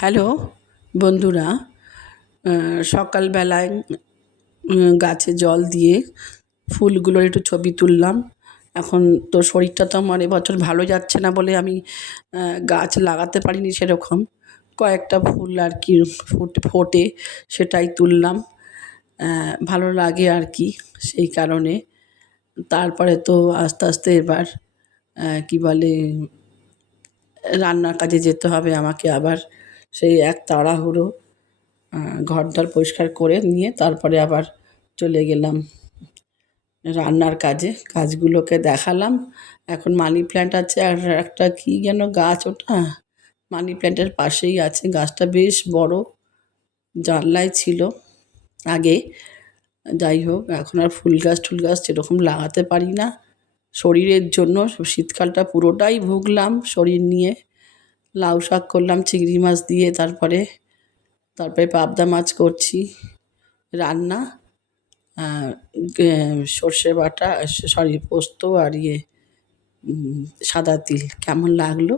Hello বন্ধুরা, সকালবেলায় গাছে জল দিয়ে ফুলগুলোর একটু ছবি তুললাম। এখন তো শরীরটা তো আমার এবছর ভালো যাচ্ছে না বলে আমি গাছ লাগাতে পারিনি সেরকম। কয়েকটা ফুল আর কি ফোটে, সেটাই তুললাম। ভালো লাগে আর কি, সেই কারণে। তারপরে তো আস্তে আস্তে এবার কী বলে, রান্নার কাজে যেতে হবে আমাকে আবার। সেই এক তাড়াহুড়ো, ঘরদোর পরিষ্কার করে নিয়ে তারপরে আবার চলে গেলাম রান্নার কাজে। গাছগুলোকে দেখালাম। এখন মানি প্ল্যান্ট আছে, আর একটা কী যেন গাছ, ওটা মানি প্ল্যান্টের পাশেই আছে। গাছটা বেশ বড়, জানলায় ছিল আগে। যাই হোক, এখন আর ফুল গাছ টুল গাছ সেরকম লাগাতে পারি না শরীরের জন্য। শীতকালটা পুরোটাই ভুগলাম শরীর নিয়ে। লাউ শাক করলাম চিংড়ি মাছ দিয়ে, তারপরে পাবদা মাছ করছি রান্না। সর্ষে বাটা, সরি পোস্ত আর সাদা তিল। কেমন লাগলো?